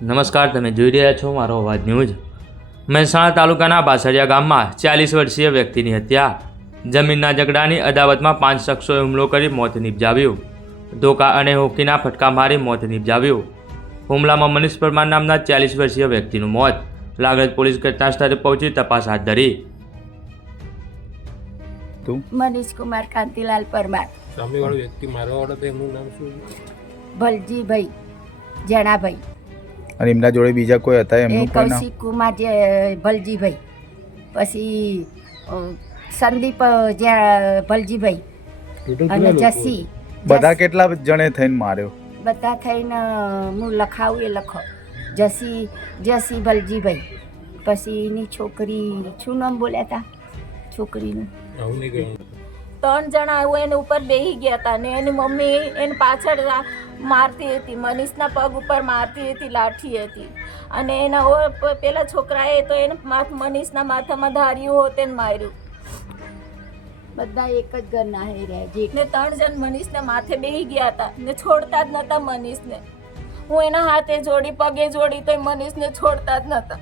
નમસ્કાર, તમે જોઈ રહ્યા છો મારો અવાજ ન્યૂઝ। મહેસાણા તાલુકાના બાસળિયા ગામમાં 40 વર્ષીય વ્યક્તિની હત્યા। જમીનના ઝઘડાની અદાવતમાં 5 શખ્સોએ હુમલો કરી મોત નિપજાવ્યું। ધોકા અને હોકીના ફટકા મારી મોત નિપજાવ્યું। હુમલામાં મનીષ પરમાર નામના 40 વર્ષીય વ્યક્તિનું મોત। લાગત પોલીસ ઘટના સ્થળે પહોંચી તપાસ હાથ ધરી। મનીષ કુમાર કાંતિલાલ પરમાર। સામેવાળો વ્યક્તિ મારવાવાળો તો એમનું નામ શું? ભલજીભાઈ જણાભાઈ। અને એમના જોડે બીજા કોઈ હતા એમનું કોઈ નામ? કૌશિક કુમાર ભલજીભાઈ, પછી સંદીપ ભલજીભાઈ અને જસી। બધા કેટલા જણે થઈને માર્યો? બધા થઈને હું લખાવું એ લખો। જસી ભલજીભાઈ, પછી એની છોકરી શું નામ બોલ્યા હતા છોકરીનું? આવું નહીં કહ્યું। 3 જણા આવું એની ઉપર બેસી ગયા હતા ને એની મમ્મી એની પાછળ મારતી હતી, મનીષના પગ ઉપર મારતી હતી, લાઠી હતી। અને એના પેલા છોકરાએ તો એને મનીષના માથામાં ધાર્યું હોત એને માર્યું। બધા એક જ ઘરના હે રહ્યા જે ને 3 જણ મનીષના માથે બેસી ગયા હતા ને છોડતા જ નહોતા મનીષને। હું એના હાથે જોડી પગે જોડી તો મનીષને છોડતા જ નહોતા।